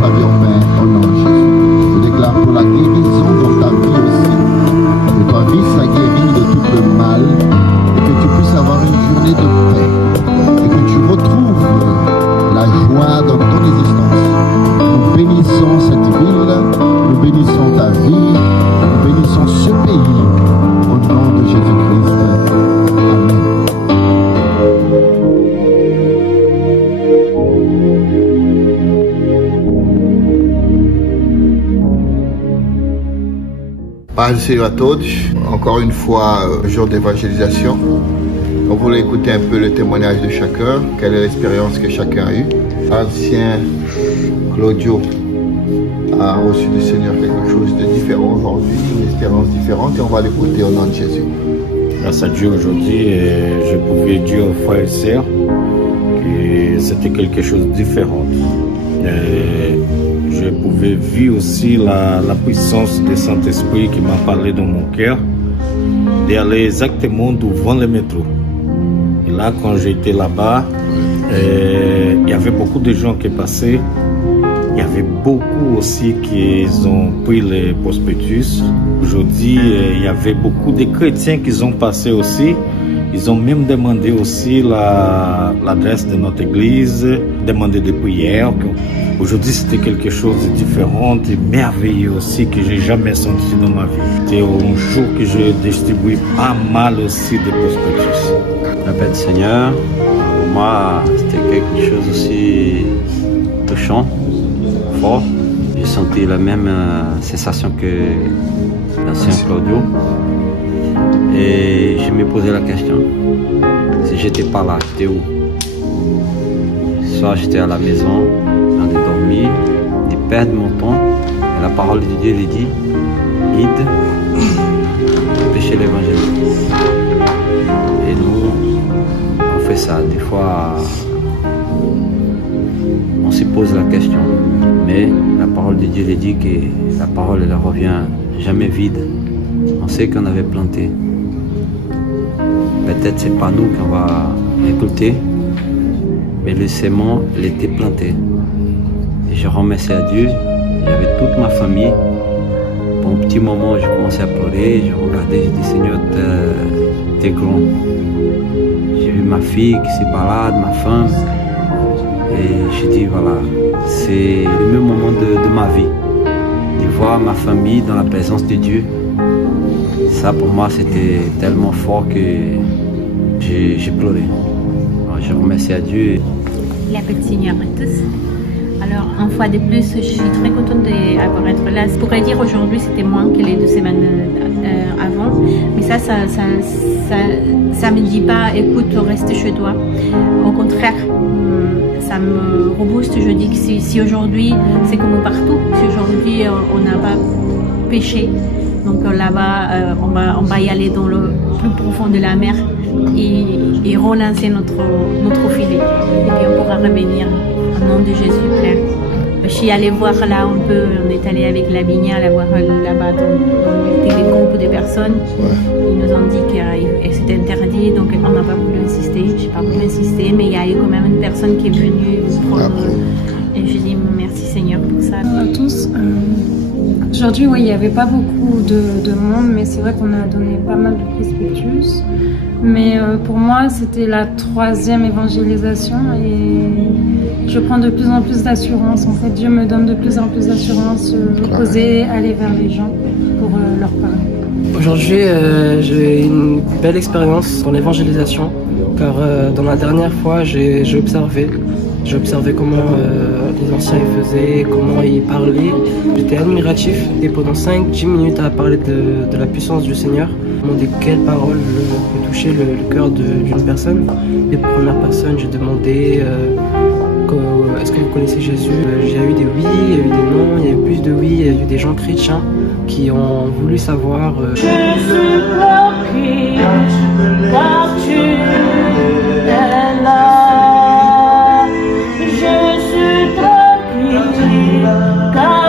sa vie en paix au nom de Jésus. Je déclare pour la guérison dans ta vie aussi. Que ta vie soit guérie de tout le mal et que tu puisses avoir une journée de paix et que tu retrouves la joie dans ton existence. Nous bénissons cette ville, nous bénissons ta vie, nous bénissons ce pays au nom de Jésus-Christ. Amen. Paz do Senhor a todos, encore une fois, jour d'évangélisation. On voulait écouter un peu le témoignage de chacun, quelle est l'expérience que chacun a eue. Ancien Claudio a reçu du Seigneur quelque chose de différent aujourd'hui, une expérience différente, et on va l'écouter au nom de Jésus. Grâce à Dieu aujourd'hui, je pouvais dire aux frères et sœurs que c'était quelque chose de différent. Je pouvais vivre aussi la puissance du Saint-Esprit qui m'a parlé dans mon cœur, d'aller exactement devant le métro. Et là, quand j'étais là-bas, il y avait beaucoup de gens qui passaient. Il y avait beaucoup aussi qui ont pris les prospectus. Aujourd'hui, il y avait beaucoup de chrétiens qui ont passé aussi. Ils ont même demandé aussi l'adresse de notre église, demandé des prières. Aujourd'hui, c'était quelque chose de différent et merveilleux aussi que j'ai jamais senti dans ma vie. C'était un jour que j'ai distribué pas mal aussi de prospectus. La paix du Seigneur, pour moi, c'était quelque chose aussi touchant, fort. J'ai senti la même sensation que l'ancien Claudio. Et je me posais la question, si j'étais pas là, j'étais où? Soit j'étais à la maison, en train de dormir, de perdre mon temps, et la parole de Dieu lui dit, guide, prêcher l'évangile. Et nous, on fait ça. Des fois, on se pose la question, mais la parole de Dieu lui dit que la parole, elle revient jamais vide. On sait qu'on avait planté. Peut-être c'est pas nous qu'on va écouter, mais le sément, il était planté. Et je remercie à Dieu, j'avais toute ma famille. Pour un petit moment, je commençais à pleurer, je regardais, je dis Seigneur, t'es grand. J'ai vu ma fille qui se balade, ma femme, et je dis voilà, c'est le meilleur moment de ma vie, de voir ma famille dans la présence de Dieu. Ça pour moi c'était tellement fort que j'ai pleuré. Alors, je remercie à Dieu. La paix du Seigneur à tous. Alors, une fois de plus, je suis très contente d'être là. Je pourrais dire aujourd'hui, c'était moins que les 2 semaines avant. Mais ça me dit pas, écoute, reste chez toi. Au contraire, ça me rebooste. Je dis que si aujourd'hui, c'est comme partout, si aujourd'hui on n'a pas péché, donc là-bas, on va y aller dans le plus profond de la mer et relancer notre filet. Et puis on pourra revenir au nom de Jésus plein. Je suis allée voir là un peu, on est allé avec la Vigna, la voir là-bas dans des groupes de personnes. Ils nous ont dit que c'était interdit, donc on n'a pas voulu insister. Je n'ai pas voulu insister, mais il y a eu quand même une personne qui est venue prendre. Et je dis merci Seigneur pour ça. Bonjour à tous. Aujourd'hui, oui, il n'y avait pas beaucoup de monde, mais c'est vrai qu'on a donné pas mal de prospectus. Mais pour moi, c'était la 3e évangélisation et je prends de plus en plus d'assurance. En fait, Dieu me donne de plus en plus d'assurance, oser aller vers les gens pour leur parler. Aujourd'hui, j'ai une belle expérience dans l'évangélisation, car dans la dernière fois, j'ai observé comment les anciens ils faisaient, comment ils parlaient. J'étais admiratif et pendant 5-10 minutes à parler de la puissance du Seigneur. Je me demandais quelle parole peut toucher le cœur d'une personne. Les premières personnes, j'ai demandé est-ce que vous connaissez Jésus? Il y a eu des oui, il y a eu des non, il y a eu plus de oui, il y a eu des gens chrétiens qui ont voulu savoir. Je suis tranquille, car tu es là. Je suis tranquille, car